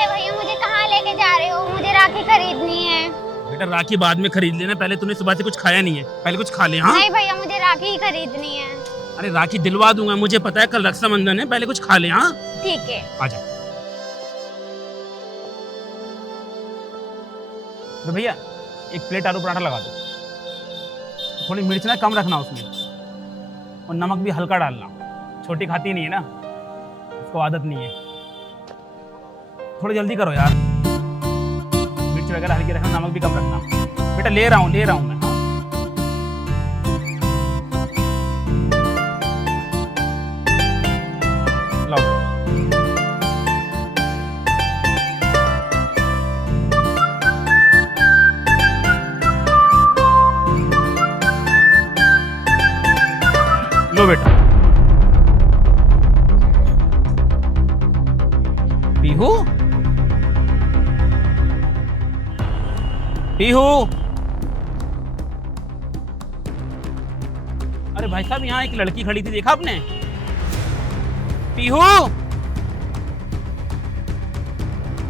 अरे भैया मुझे कहाँ लेके जा रहे हो? मुझे राखी खरीदनी है। बेटा राखी बाद में खरीद लेना, पहले तूने सुबह से कुछ खाया नहीं है, पहले कुछ खा ले। हाँ नहीं भैया मुझे राखी ही खरीदनी है। अरे राखी दिलवा दूंगा, मुझे पता है कल रक्षाबंधन है, पहले कुछ खा ले। हाँ ठीक है। आजा। तो भैया एक प्लेट आलू पराठा लगा दो, थोड़ी मिर्च ना कम रखना उसमें, और नमक भी हल्का डालना। छोटी खाती नहीं है ना, उसको आदत नहीं है। थोड़ी जल्दी करो यार, मिर्च वगैरह हल्की रखना, नमक भी कम रखना। बेटा ले रहा हूँ मैं। लाओ। लो बेटा। पीहू पीहू, अरे भाई साहब यहाँ एक लड़की खड़ी थी, देखा आपने? पीहू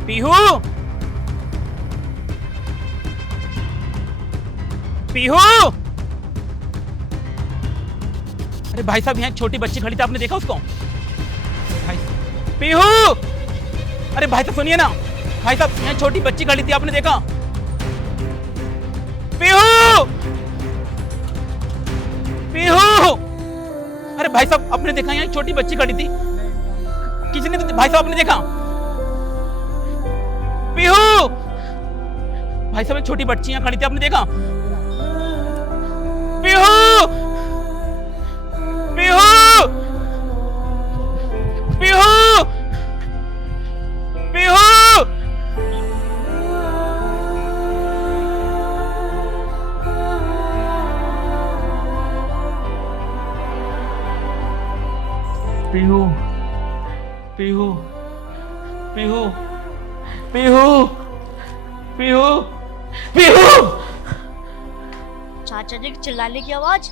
पीहू पीहू, अरे भाई साहब यहाँ एक छोटी बच्ची खड़ी थी, आपने देखा उसको? भाई पीहू, अरे भाई साहब सुनिए ना, भाई साहब यहाँ छोटी बच्ची खड़ी थी, आपने देखा? पीहू पीहू, अरे भाई साहब आपने देखा यहाँ एक छोटी बच्ची खड़ी थी? किसी ने तो, भाई साहब आपने देखा? पीहू, भाई साहब एक छोटी बच्ची यहाँ खड़ी थी, आपने देखा? पीहू पीहू पीहू पीहू, पीहू पीहू पीहू पीहू पीहू पीहू। चाचा जी की चिल्लाने की आवाज।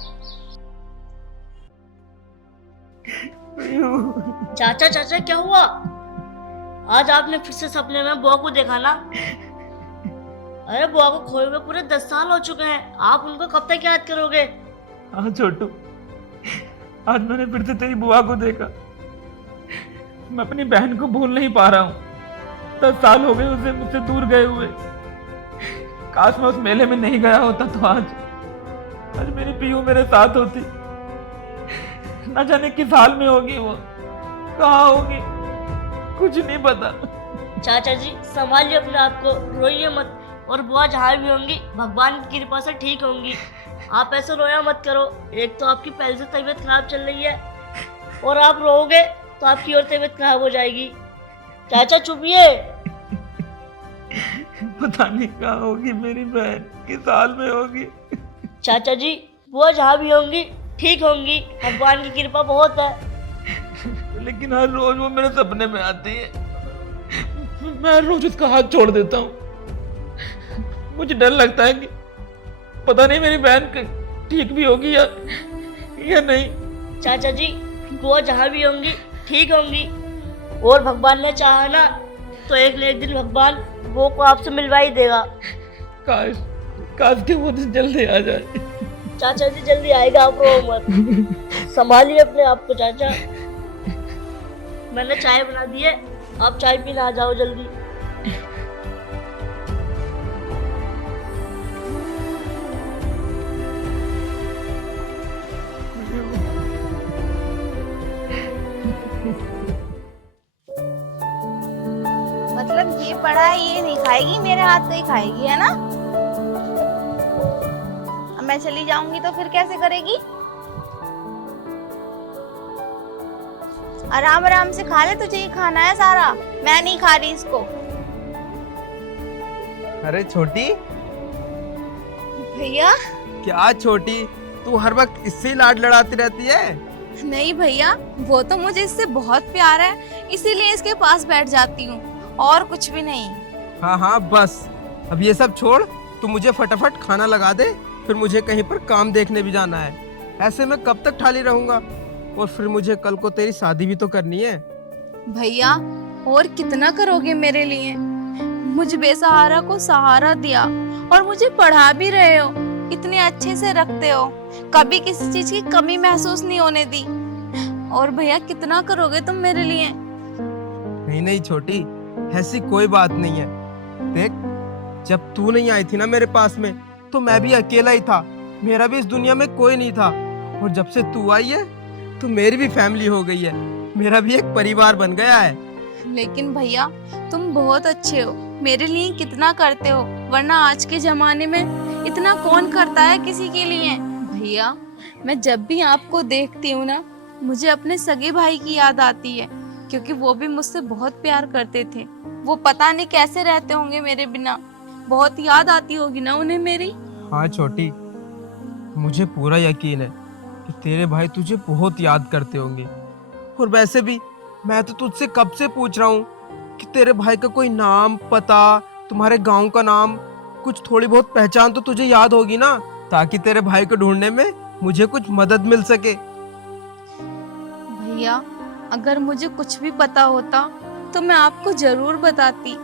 चाचा चाचा क्या हुआ? आज आपने फिर से सपने में बुआ को देखा ना? अरे बुआ को खोए हुए पूरे 10 साल हो चुके हैं, आप उनको कब तक याद करोगे? हाँ छोटू, आज मैंने फिर से तेरी बुआ को देखा। मैं अपनी बहन को भूल नहीं पा रहा हूँ। 10 साल हो गए उसे मुझसे दूर गए हुए। काश मैं उस मेले में नहीं गया होता तो आज मेरी पीहू मेरे साथ होती। ना जाने किस हाल में होगी वो, कहाँ होगी, कुछ नहीं पता। चाचा जी संभालिए अपने आप को, रोइए मत, और बुआ जहाँ भी होंगी भगवान की कृपा से ठीक होंगी। आप ऐसे रोया मत करो, एक तो आपकी पहले से तबीयत खराब चल रही है, और आप रोओगे तो आपकी और तबीयत खराब हो जाएगी। चाचा चुपिए। पता नहीं कहाँ होगी मेरी बहन, किस हाल में होगी। चाचा जी बुआ जहाँ भी होंगी ठीक होंगी, भगवान की कृपा बहुत है। लेकिन हर रोज वो मेरे सपने में आती है, मैं हर रोज उसका हाथ छोड़ देता हूँ। मुझे डर लगता है कि पता नहीं मेरी बहन ठीक भी होगी या नहीं। चाचा जी बुआ जहाँ भी होंगी ठीक होंगी, और भगवान ने चाहा ना तो एक न एक दिन भगवान वो को आपसे मिलवा ही देगा। काश के वो दिन जल्दी आ जाए। चाचा जी जल्दी आएगा, आप रो मत, संभालिए अपने आप को। चाचा मैंने चाय बना दी है, आप चाय पीने आ जाओ जल्दी। मतलब ये पड़ा है, ये नहीं खाएगी, मेरे हाथ से ही खाएगी, है ना? अब मैं चली जाऊंगी तो फिर कैसे करेगी? आराम आराम से खा ले, तुझे ही खाना है सारा, मैं नहीं खा रही इसको। अरे छोटी, भैया क्या छोटी, तू हर वक्त इससे ही लाड लड़ाती रहती है? नहीं भैया, वो तो मुझे इससे बहुत प्यार है, इसीलिए इसके पास बैठ जाती हूँ, और कुछ भी नहीं। हाँ हाँ बस, अब ये सब छोड़, तू मुझे फटाफट खाना लगा दे, फिर मुझे कहीं पर काम देखने भी जाना है। ऐसे में कब तक ठाली रहूंगा, और फिर मुझे कल को तेरी शादी भी तो करनी है। भैया और कितना करोगे मेरे लिए? मुझ बेसहारा को सहारा दिया और मुझे पढ़ा भी रहे हो, इतने अच्छे से रखते हो, कभी किसी चीज की कमी महसूस नहीं होने दी। और भैया कितना करोगे तुम मेरे लिए? नहीं नहीं छोटी, ऐसी कोई बात नहीं है। देख, जब तू नहीं आई थी ना मेरे पास में, तो मैं भी अकेला ही था, मेरा भी इस दुनिया में कोई नहीं था। और जब से तू आई है तो मेरी भी फैमिली हो गई है, मेरा भी एक परिवार बन गया है। लेकिन भैया तुम बहुत अच्छे हो, मेरे लिए कितना करते हो, वरना आज के जमाने में इतना कौन करता है किसी के लिए। भैया मैं जब भी आपको देखती हूँ ना, मुझे अपने सगे भाई की याद आती है, क्योंकि वो भी मुझसे बहुत प्यार करते थे। वो पता नहीं कैसे रहते होंगे मेरे बिना, बहुत याद आती होगी ना उन्हें मेरी। हाँ छोटी, मुझे पूरा यकीन है कि तेरे भाई तुझे बहुत याद करते होंगे। और वैसे भी मैं तो तुझसे कब से पूछ रहा हूँ कि तेरे भाई का कोई नाम, पता, तुम्हारे गांव का नाम, कुछ थोड़ी बहुत पहचान तो तुझे याद होगी ना, ताकि तेरे भाई को ढूंढने में मुझे कुछ मदद मिल सके। भैया अगर मुझे कुछ भी पता होता तो मैं आपको जरूर बताती।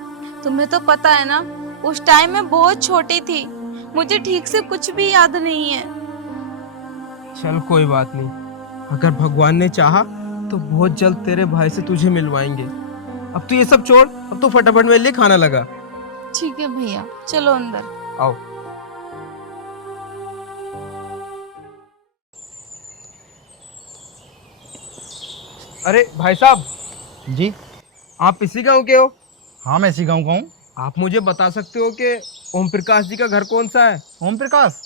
तुम्हें तो पता है ना, उस टाइम मैं बहुत छोटी थी, मुझे ठीक से कुछ भी याद नहीं है। चल कोई बात नहीं, अगर भगवान ने चाहा तो बहुत जल्द तेरे भाई से तुझे मिलवाएंगे। अब तू ये सब छोड़, अब तो फटाफट मेरे लिए खाना लगा। ठीक है भैया, चलो अंदर। आओ। अरे भाई साहब जी आप इसी गांव के हो? हाँ, मैं इसी गाँव का हूँ। आप मुझे बता सकते हो कि ओम प्रकाश जी का घर कौन सा है? ओम प्रकाश?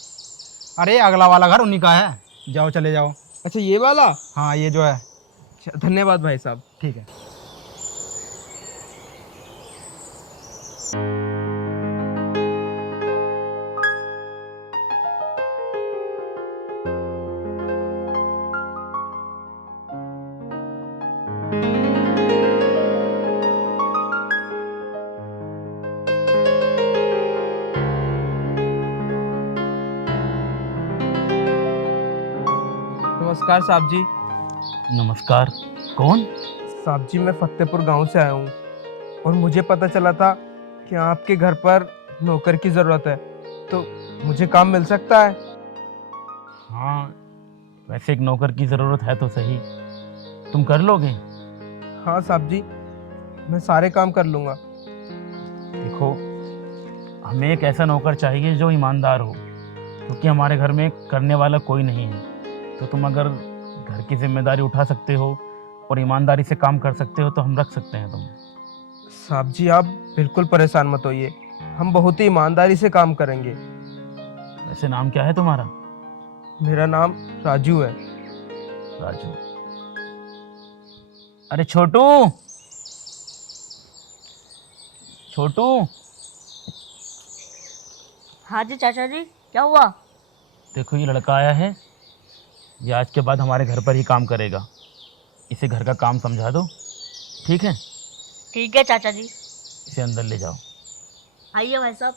अरे अगला वाला घर उन्हीं का है, जाओ चले जाओ। अच्छा ये वाला? हाँ ये जो है। अच्छा, धन्यवाद भाई साहब। ठीक है। नमस्कार साहब जी। नमस्कार, कौन? साहब जी मैं फतेहपुर गांव से आया हूँ और मुझे पता चला था कि आपके घर पर नौकर की ज़रूरत है, तो मुझे काम मिल सकता है? हाँ, वैसे एक नौकर की ज़रूरत है तो सही, तुम कर लोगे? हाँ साहब जी, मैं सारे काम कर लूँगा। देखो, हमें एक ऐसा नौकर चाहिए जो ईमानदार हो, क्योंकि हमारे घर में करने वाला कोई नहीं है। तो तुम अगर घर की जिम्मेदारी उठा सकते हो और ईमानदारी से काम कर सकते हो तो हम रख सकते हैं तुम्हें। साहब जी आप बिल्कुल परेशान मत होइए, हम बहुत ही ईमानदारी से काम करेंगे। वैसे नाम क्या है तुम्हारा? मेरा नाम राजू है। राजू? अरे छोटू, छोटू। हाँ जी चाचा जी, क्या हुआ? देखो ये लड़का आया है, ये आज के बाद हमारे घर पर ही काम करेगा, इसे घर का काम समझा दो, ठीक है? ठीक है चाचा जी। इसे अंदर ले जाओ। आइए भाई साहब।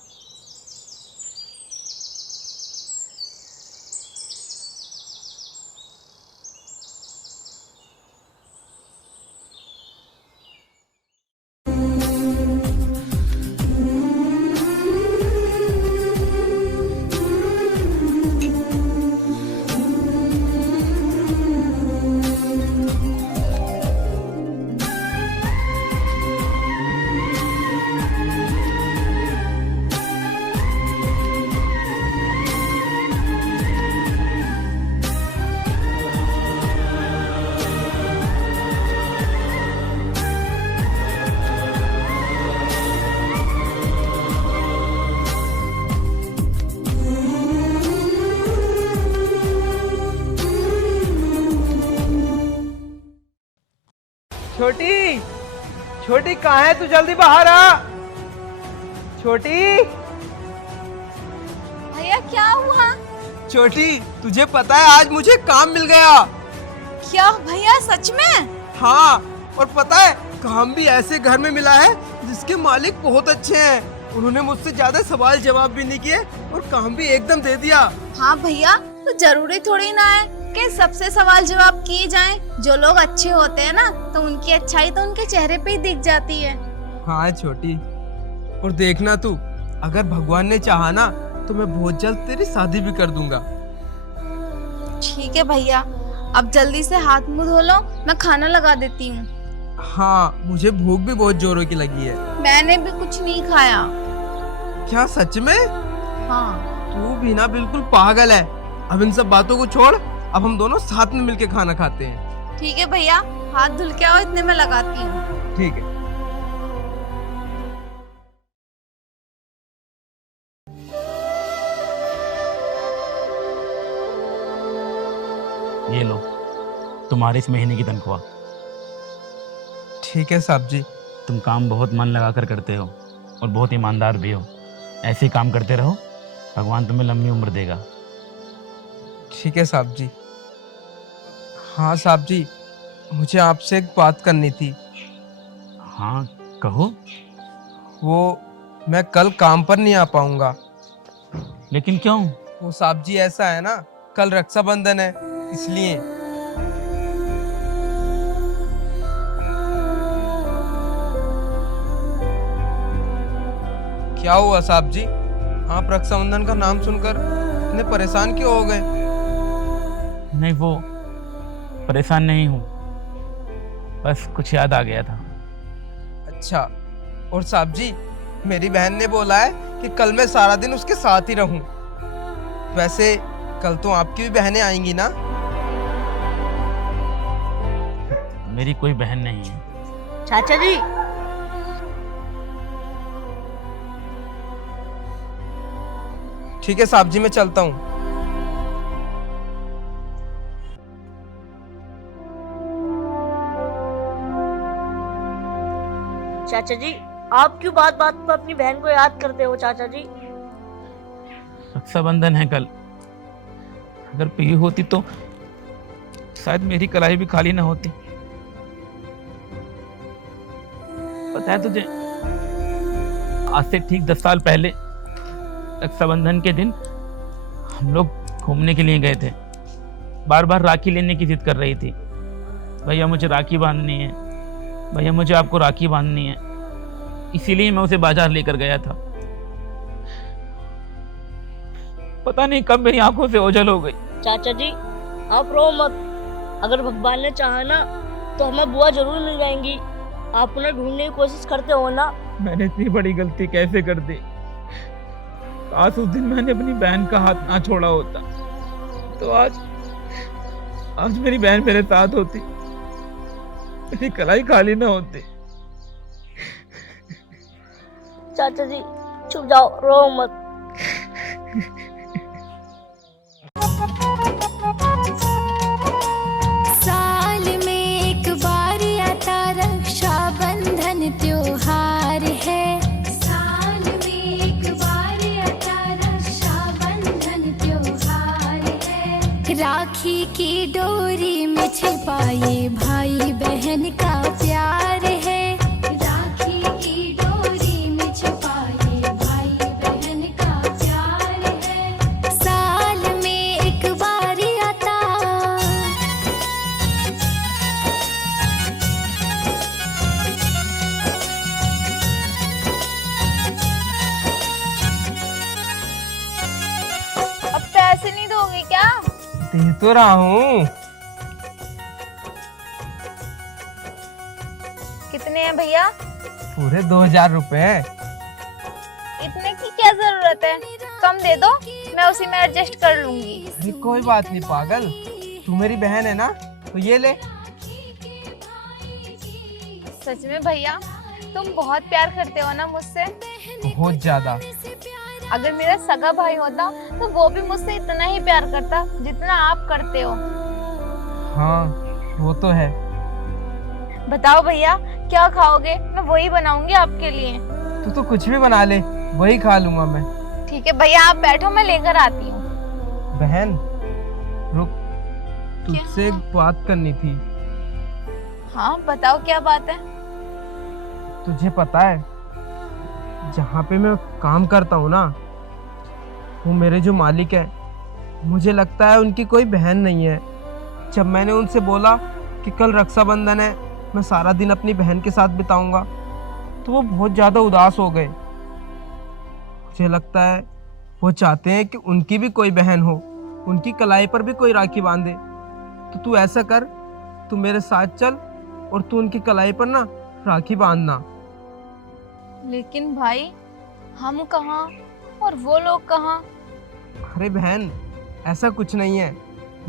छोटी, छोटी कहाँ है तू? जल्दी बाहर आ। छोटी, भैया क्या हुआ? छोटी तुझे पता है आज मुझे काम मिल गया। क्या भैया सच में? हाँ, और पता है काम भी ऐसे घर में मिला है जिसके मालिक बहुत अच्छे हैं। उन्होंने मुझसे ज्यादा सवाल जवाब भी नहीं किए और काम भी एकदम दे दिया। हाँ भैया, तो जरूरी थोड़ी ना है कि सबसे सवाल जवाब किए जाएं। जो लोग अच्छे होते हैं ना तो उनकी अच्छाई तो उनके चेहरे पे ही दिख जाती है। हाँ छोटी, और देखना तू, अगर भगवान ने चाहा ना तो मैं बहुत जल्द तेरी शादी भी कर दूंगा। ठीक है भैया, अब जल्दी से हाथ मुंह धो लो, मैं खाना लगा देती हूँ। हाँ, मुझे भूख भी बहुत जोरों की लगी है। मैंने भी कुछ नहीं खाया। क्या सच में? हाँ। तू भी ना बिल्कुल पागल है। अब इन सब बातों को छोड़, अब हम दोनों साथ में मिलके खाना खाते हैं। ठीक है भैया, हाथ धुल के आओ, इतने में लगाती हूँ। ठीक है। ये लो तुम्हारी इस महीने की तनख्वाह। ठीक है साहब जी। तुम काम बहुत मन लगा कर करते हो और बहुत ईमानदार भी हो। ऐसे ही काम करते रहो, भगवान तुम्हें लंबी उम्र देगा। ठीक है साहब जी। हाँ साहब जी, मुझे आपसे एक बात करनी थी। हाँ कहो। वो मैं कल काम पर नहीं आ पाऊंगा। लेकिन क्यों? वो साहब जी ऐसा है ना, कल रक्षाबंधन है, इसलिए। क्या हुआ साहब जी? आप रक्षाबंधन का नाम सुनकर इतने परेशान क्यों हो गए? नहीं, वो परेशान नहीं हूँ, बस कुछ याद आ गया था। अच्छा, और साहब जी, मेरी बहन ने बोला है कि कल मैं सारा दिन उसके साथ ही रहूं। वैसे कल तो आपकी भी बहनें आएंगी ना? मेरी कोई बहन नहीं है। चाचा जी, ठीक है साहब जी, मैं चलता हूँ। चाचा जी, आप क्यों बात बात पर अपनी बहन को याद करते हो चाचा जी? रक्षाबंधन है कल, अगर पी होती तो शायद मेरी कलाई भी खाली ना होती। पता है तुझे, आज से ठीक 10 साल पहले रक्षाबंधन के दिन हम लोग घूमने के लिए गए थे। बार बार राखी लेने की जिद कर रही थी, भैया मुझे राखी बांधनी है, भैया मुझे आपको राखी बांधनी है। इसीलिए मैं उसे बाजार लेकर गया था। पता नहीं कब मेरी आंखों से ओझल हो गई। चाचा जी, आप रो मत। अगर भगवान ने चाहा ना तो हमें बुआ जरूर मिल जाएंगी। आप उन्हें ढूंढने की कोशिश करते हो ना। मैंने इतनी बड़ी गलती कैसे कर दी? काश उस दिन मैंने अपनी बहन का हाथ ना छोड़ा होता तो आज मेरी बहन मेरे साथ होती, मेरी कलाई खाली ना होती। चाचा जी चुप जाओ, रो मत। साल में एक बार आता रक्षाबंधन त्योहार है। साल में एक बार आता रक्षाबंधन त्योहार है। राखी की डोरी में छिपाए भाई बहन का प्यार है। राखी की डोरी में छिपाए भाई बहन का प्यार है। साल में एक बार आता। अब पैसे नहीं दोगे क्या? दे तो रहा हूँ। कितने हैं भैया? पूरे 2000 रुपए। इतने की क्या जरूरत है? कम दे दो, मैं उसी में एडजस्ट कर लूंगी। अरे कोई बात नहीं पागल, तू मेरी बहन है ना, तो ये ले। सच में भैया, तुम बहुत प्यार करते हो ना मुझसे। बहुत ज्यादा। अगर मेरा सगा भाई होता तो वो भी मुझसे इतना ही प्यार करता जितना आप करते हो। हाँ वो तो है। बताओ भैया, क्या खाओगे? मैं वही बनाऊंगी आपके लिए। तू तो कुछ भी बना ले, वही खा लूंगा मैं। ठीक है भैया, आप बैठो, मैं लेकर आती हूँ। बहन रुक, तुझसे एक बात करनी थी। हाँ बताओ, क्या बात है? तुझे पता है, जहाँ पे मैं काम करता हूँ ना, वो मेरे जो मालिक है, मुझे लगता है उनकी कोई बहन नहीं है। जब मैंने उनसे बोला कि कल रक्षाबंधन है, मैं सारा दिन अपनी बहन के साथ बिताऊंगा, तो वो बहुत ज़्यादा उदास हो गए। मुझे लगता है वो चाहते हैं कि उनकी भी कोई बहन हो, उनकी कलाई पर भी कोई राखी बांधे। तो तू ऐसा कर, तू मेरे साथ चल और तू उनकी कलाई पर ना राखी बांधना। लेकिन भाई हम कहाँ और वो लोग कहाँ? अरे बहन, ऐसा कुछ नहीं है।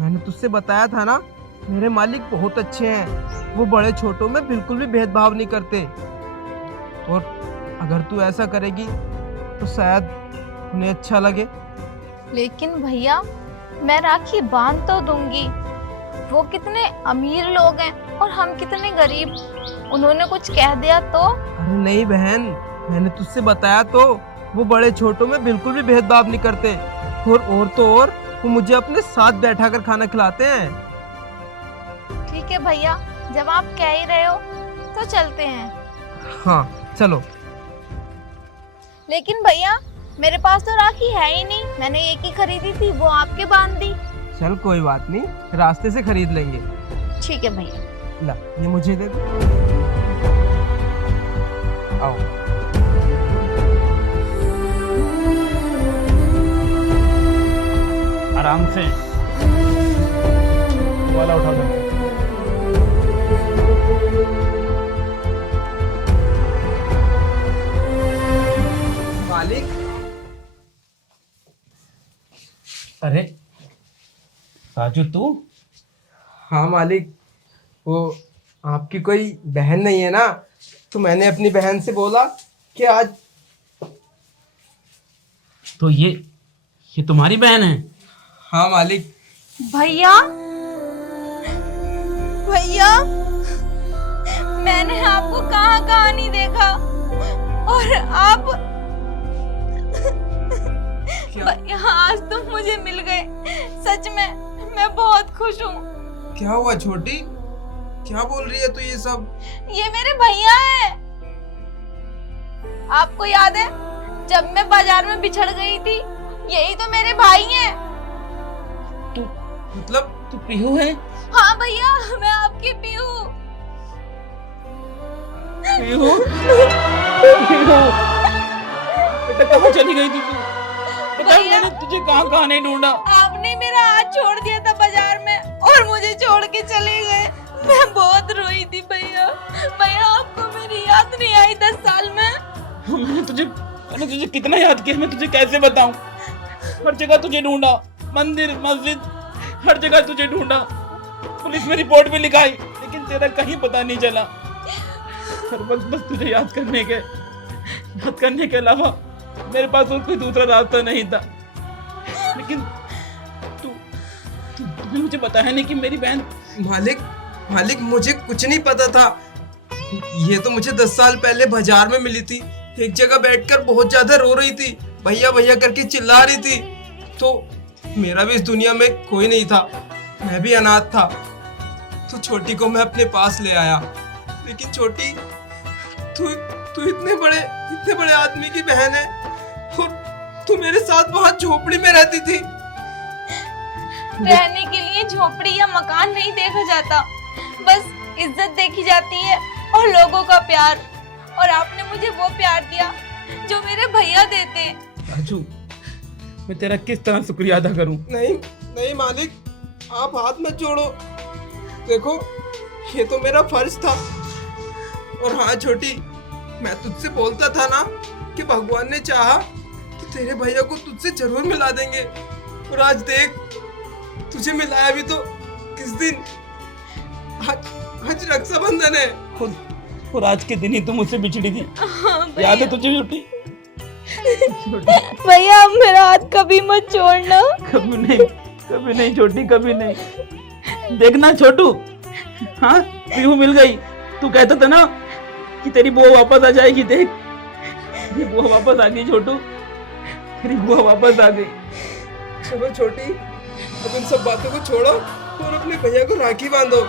मैंने तुझसे बताया था ना, मेरे मालिक बहुत अच्छे हैं। वो बड़े छोटों में बिल्कुल भी भेदभाव नहीं करते। और अगर तू ऐसा करेगी तो शायद उन्हें अच्छा लगे। लेकिन भैया मैं राखी बांध तो दूंगी, वो कितने अमीर लोग हैं और हम कितने गरीब। उन्होंने कुछ कह दिया तो? अरे नहीं बहन, मैंने तुझसे बताया तो, वो बड़े छोटों में बिल्कुल भी भेदभाव नहीं करते। और तो और वो मुझे अपने साथ बैठा कर खाना खिलाते हैं। ठीक है भैया, जब आप कह ही रहे हो तो चलते हैं। हाँ चलो। लेकिन भैया मेरे पास तो राखी है ही नहीं, मैंने एक ही खरीदी थी, वो आपके बांध दी। चल कोई बात नहीं, रास्ते से खरीद लेंगे। ठीक है भैया। ला, ये मुझे दे दो। आओ। आराम से वाला उठा दो। मालिक। अरे राजू तू? हाँ मालिक, वो आपकी कोई बहन नहीं है ना, तो मैंने अपनी बहन से बोला कि आज। तो ये तुम्हारी बहन है? हाँ मालिक। भैया भैया मैंने आपको कहाँ कहाँ नहीं देखा, और आप भैया आज तुम मुझे मिल गए। सच में मैं बहुत खुश हूँ। क्या हुआ छोटी, क्या बोल रही है तू ये सब? ये मेरे भैया हैं। आपको याद है जब मैं बाजार में बिछड़ गई थी, यही तो मेरे भाई हैं। मतलब तू पीहू है? हाँ भैया, मैं आपकी पीहू। पीहू? पीहू? बेटा कहाँ चली गई थी तू? बता, मैंने तुझे कहाँ कहाँ नहीं ढूंढा। आपने मेरा हाथ छोड़ दिया था बाजार में और मुझे छोड़ के चले गए। मैं बहुत रोई थी भैया। भैया आपको मेरी याद नहीं आई 10 साल में? मैंने तुझे कितना याद किया, मैं तुझे कैसे बताऊं। हर जगह तुझे ढूंढा, मंदिर मस्जिद हर जगह तुझे ढूंढा, पुलिस में रिपोर्ट भी लिखाई, लेकिन तेरा कहीं पता नहीं चला। हर वक्त बस तुझे याद करने के अलावा मेरे पास और कोई दूसरा रास्ता नहीं था। लेकिन तूने मुझे बताया नहीं कि मेरी बहन। मालिक मुझे कुछ नहीं पता था। ये तो मुझे 10 साल पहले बाजार में मिली थी। एक जगह बैठकर बहुत ज्यादा रो रही थी, भैया भैया करके चिल्ला रही थी। तो मेरा भी इस दुनिया में कोई नहीं था, मैं भी अनाथ था। तो छोटी को मैं अपने पास ले आया। लेकिन छोटी, तू इतने बड़े आदमी की बहन है और तू मेरे साथ वहां झोपड़ी में रहती थी। रहने के लिए झोपड़ी या मकान नहीं देखा जाता, बस इज्जत देखी जाती है और लोगों का प्यार। और आपने मुझे वो प्यार दिया जो मेरे भैया देते हैं। राजू, मैं तेरा किस तरह शुक्रिया अदा करूं? नहीं मालिक, आप हाथ मत जोड़ो। देखो, ये तो मेरा फर्ज था। और हाँ छोटी, मैं तुझसे बोलता था ना कि भगवान ने चाहा तो तेरे भैया को तुझसे जरूर मिला देंगे। और आज देख, तुझे मिलाया भी तो किस दिन? आज रक्षाबंधन है। और आज के दिन ही तुम मुझसे बिछड़ी थी। याद है तुझे छोटी? भैया अब मेरा हाथ कभी मत छोड़ना। कभी नहीं छोटी, कभी नहीं। देखना छोटू, हाँ पीहू मिल गई। तू कहता था ना कि तेरी बुआ वापस आ जाएगी। देख, तेरी बुआ वापस आ गई छोटू, तेरी बुआ वापस आ गई। चलो छोटी, अब इन सब बातों को छोड़ो और अपने भैया को राखी बांधो।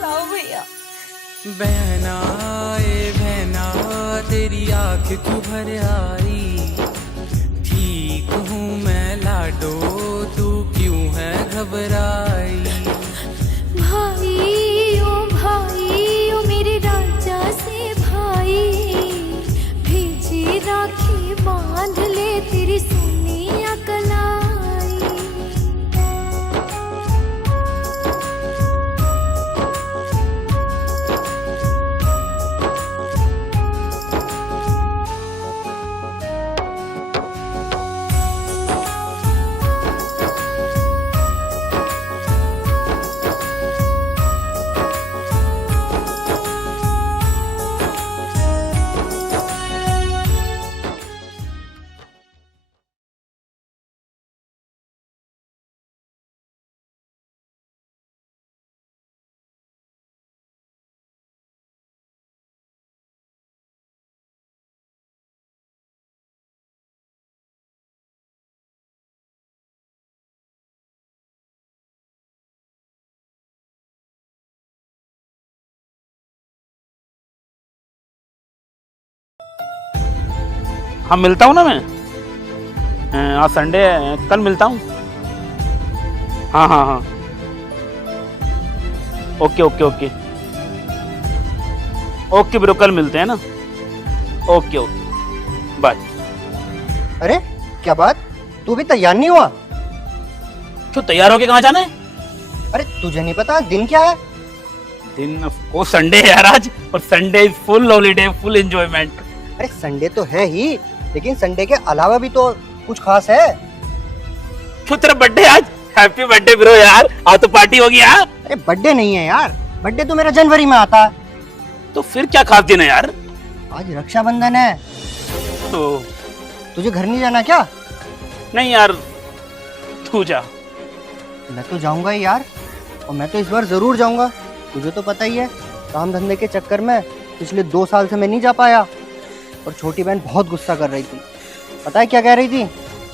लाओ भैया। बहना ए बहना, तेरी आँख क्यों भर आई? ठीक हूँ मैं लाडो, तू क्यों है घबराई। भाई ओ मेरे राजा से भाई, भेजी राखी बांध ले तेरी सोनिया कलाई। हाँ मिलता हूँ ना मैं, आज संडे है, कल मिलता हूँ। हाँ हाँ हाँ, okay okay okay okay bro, कल मिलते हैं ना। Okay okay bye. अरे क्या बात, तू भी तैयार नहीं हुआ? क्यों, तैयार होके कहाँ जाना है? अरे तुझे नहीं पता दिन क्या है? दिन को संडे है यार आज, और Sunday is full holiday, full enjoyment. अरे संडे तो है ही, लेकिन संडे के अलावा भी तो कुछ खास है। क्यों, तेरा बर्थडे आज? हैप्पी बर्थडे ब्रो यार, आज तो पार्टी होगी यार। अरे बर्थडे नहीं है यार, बर्थडे तो मेरा जनवरी में आता है। तो फिर क्या खास दिन है यार? आज रक्षाबंधन है। तो तुझे घर नहीं जाना क्या? नहीं यार, तू जा। मैं तो जाऊंगा ही यार, और मैं तो इस बार जरूर जाऊंगा। तुझे तो पता ही है, काम धंधे के चक्कर में पिछले 2 साल से मैं नहीं जा पाया। और छोटी बहन बहुत गुस्सा कर रही थी। पता है क्या कह रही थी?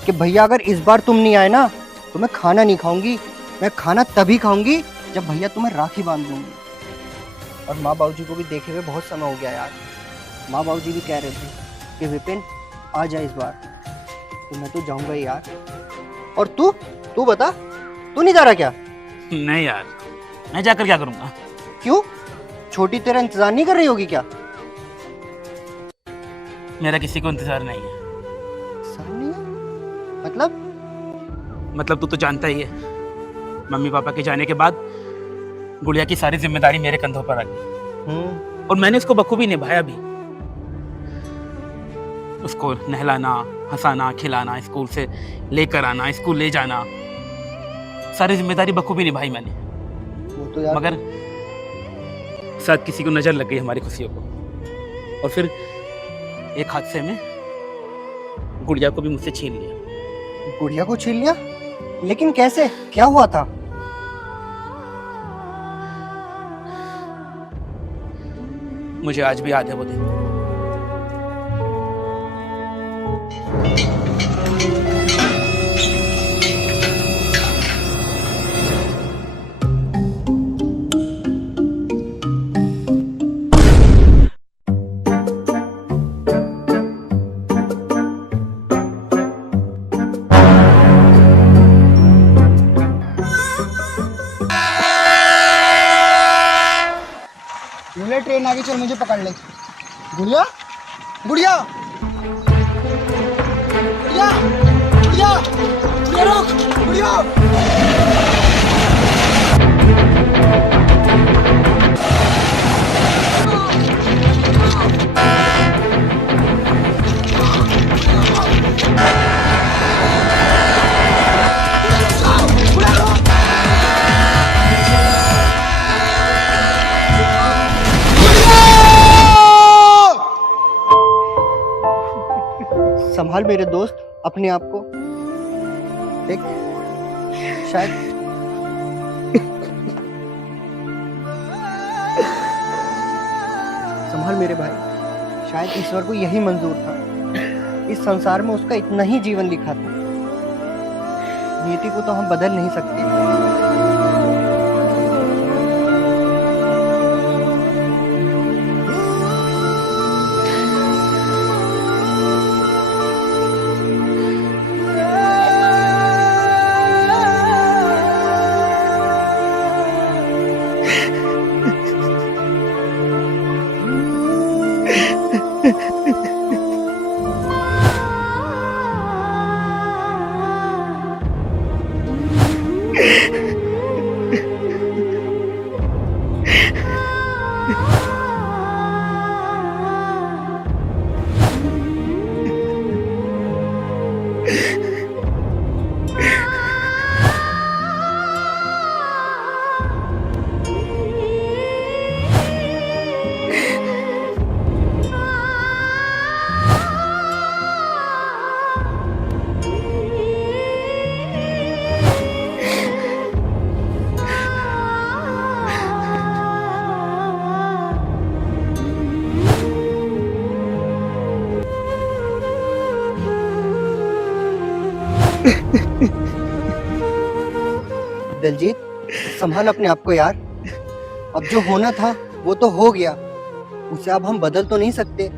कि भैया अगर इस बार तुम नहीं आए ना तो मैं खाना नहीं खाऊंगी। मैं खाना तभी खाऊंगी जब भैया तुम्हें राखी बांध दूंगी। और माँ बाबूजी को भी देखे हुए बहुत समय हो गया यार। माँ बाबूजी भी कह रहे थे कि विपिन आ जाए इस बार, तो मैं तो जाऊंगा ही यार। और तू बता, तू नहीं जा रहा क्या? नहीं यार, मैं जाकर क्या करूंगा? क्यों, छोटी तेरा इंतजार नहीं कर रही होगी क्या? मेरा किसी को इंतजार नहीं है। मतलब तू तो जानता ही है, मम्मी पापा के जाने के बाद गुड़िया की सारी जिम्मेदारी मेरे कंधों पर आ गई, और मैंने उसको बखूबी निभाया भी। उसको नहलाना, हंसाना, खिलाना, स्कूल से लेकर आना, स्कूल ले जाना, सारी जिम्मेदारी बखूबी निभाई मैंने। वो तो यार, मगर शायद किसी को नजर लग गई हमारी खुशियों को, और फिर एक हादसे में गुड़िया को भी मुझसे छीन लिया। गुड़िया को छीन लिया? लेकिन कैसे, क्या हुआ था? मुझे आज भी याद है वो दिन। ट्रेन आगे, चल मुझे पकड़ ले। गुड़िया, गुड़िया, गुड़िया, गुड़िया, गुड़िया रुक, गुड़िया। संभाल मेरे दोस्त अपने आप को। देख, शायद संभाल मेरे भाई, शायद ईश्वर को यही मंजूर था। इस संसार में उसका इतना ही जीवन लिखा था। नियति को तो हम बदल नहीं सकते। दिलजीत, संभाल अपने आप को यार। अब जो होना था वो तो हो गया, उसे अब हम बदल तो नहीं सकते,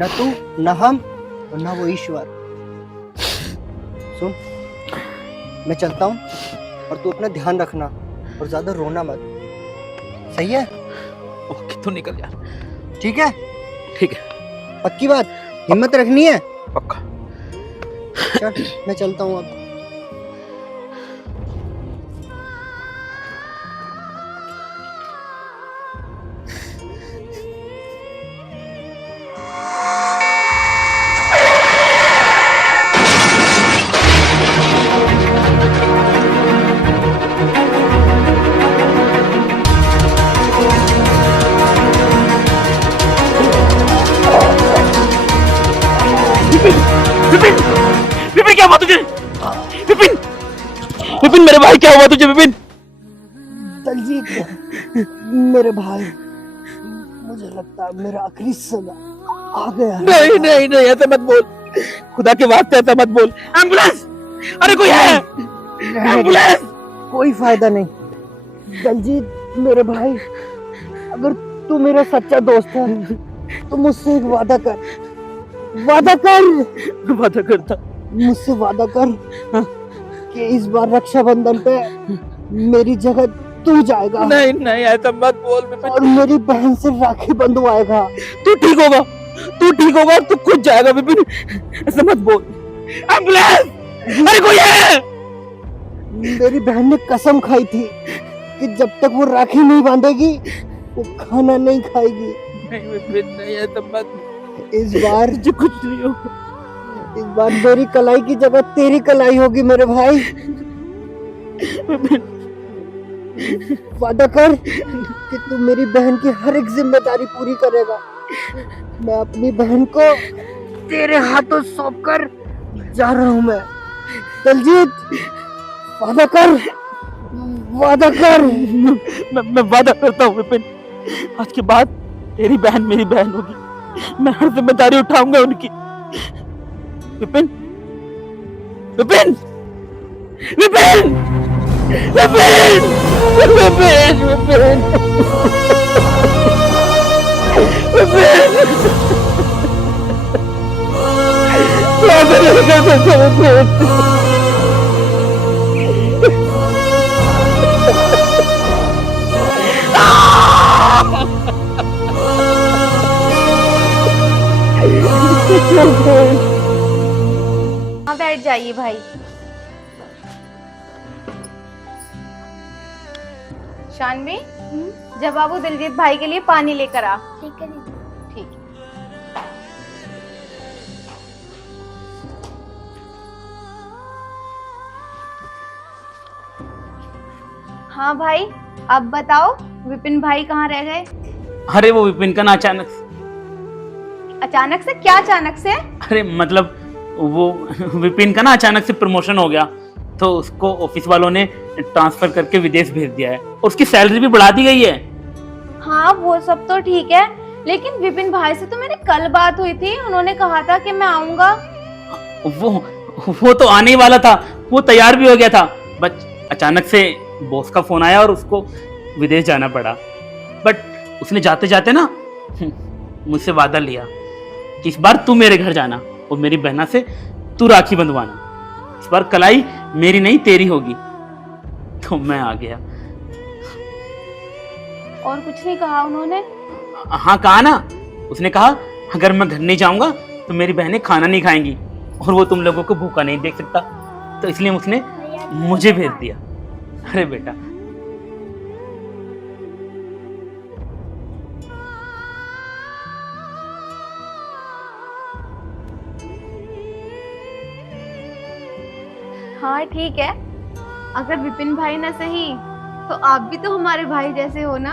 न तू न हम और न वो ईश्वर। सुन, मैं चलता हूँ और तू अपना ध्यान रखना और ज्यादा रोना मत, सही है? ओके, तो निकल यार। ठीक है? ठीक है, पक्की बात, हिम्मत रखनी है। पक्का। चल, मैं चलता हूँ अब। विपिन, क्या हुआ तुझे? विपिन, विपिन मेरे भाई, क्या हुआ तुझे? विपिन, दलजीत मेरे भाई, मुझे लगता है मेरा आखिरी समय आ गया। नहीं नहीं नहीं, ऐसा मत बोल, खुदा के वास्ते ऐसा मत बोल। एम्बुलेंस! अरे कोई है? एम्बुलेंस! कोई फायदा नहीं दलजीत मेरे भाई, अगर तू मेरा सच्चा दोस्त है तो मुझसे एक वादा कर, वादा कर। वादा करता, मुझसे वादा कर कि इस बार रक्षाबंधन पे मेरी जगह तू जाएगा। नहीं नहीं, ऐसा मत बोल विपिन। और मेरी बहन से राखी बंधवाएगा। तू ठीक होगा, तू ठीक होगा, तू खुद जाएगा विपिन, ऐसा मत बोल। एम्बुलेंस! अरे कोई है? मेरी बहन ने कसम खाई थी कि जब तक वो राखी नहीं बांधेगी वो खाना नहीं खाएगी। नहीं विपिन, नहीं, ऐसा मत। इस बार तुझे कुछ नहीं होगा। इस बार मेरी कलाई की जगह तेरी कलाई होगी मेरे भाई। वादा कर कि तू मेरी बहन की हर एक जिम्मेदारी पूरी करेगा। मैं अपनी बहन को तेरे हाथों सौंप कर जा रहा हूँ। मैं दलजीत, वादा कर, वादा कर। मैं वादा करता हूँ विपिन, आज के बाद तेरी बहन मेरी बहन होगी, मैं हर जिम्मेदारी उठाऊंगा उनकी। विपिन, विपिन, विपिन, विपिन, विपिन, विपिन, विपिन, वादा नहीं कर सकता विपिन। हाँ, बैठ जाइए भाई। शानवी, जब बाबू दिलजीत भाई के लिए पानी लेकर आ। ठीक है ठीक। हाँ भाई, अब बताओ विपिन भाई कहाँ रह गए? अरे वो विपिन का ना अचानक से क्या? अचानक से? अरे मतलब वो विपिन का ना अचानक से प्रमोशन हो गया, तो उसको ऑफिस वालों ने ट्रांसफर करके विदेश भेज दिया है और उसकी सैलरी भी बढ़ा दी गई है। हाँ, वो सब तो ठीक है, लेकिन विपिन भाई से तो मेरी कल बात हुई थी, उन्होंने कहा था कि मैं आऊंगा। वो तो आने ही वाला था, वो तैयार भी हो गया था, बट अचानक से बॉस का फोन आया और उसको विदेश जाना पड़ा। बट उसने जाते जाते ना मुझसे वादा लिया कि इस बार तू मेरे घर जाना और मेरी बहना से तू राखी बंधवाना। इस बार कलाई मेरी नहीं तेरी होगी। तो मैं आ गया। और कुछ नहीं कहा उन्होंने? हाँ कहा ना, उसने कहा अगर मैं घर नहीं जाऊंगा तो मेरी बहनें खाना नहीं खाएंगी और वो तुम लोगों को भूखा नहीं देख सकता, तो इसलिए उसने मुझे भेज दिया। अरे बेटा, हाँ ठीक है, अगर विपिन भाई ना सही तो आप भी तो हमारे भाई जैसे हो ना।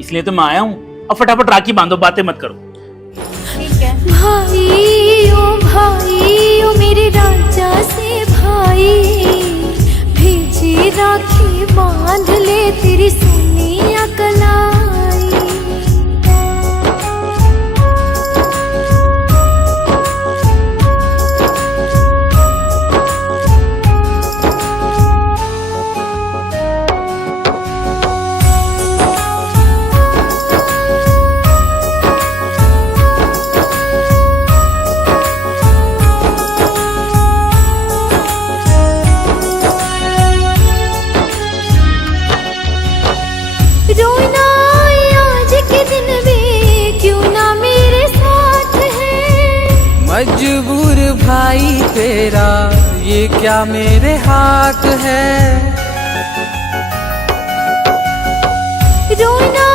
इसलिए तो मैं आया हूँ। अब फटाफट राखी बांधो, बातें मत करो। ठीक है। भाई ओ मेरे राजा से भाई, भेजी राखी बांध ले तेरी सोनिया कलाई। रोना आज के दिन में क्यों ना मेरे साथ है। मजबूर भाई तेरा ये क्या मेरे हाथ है। रोना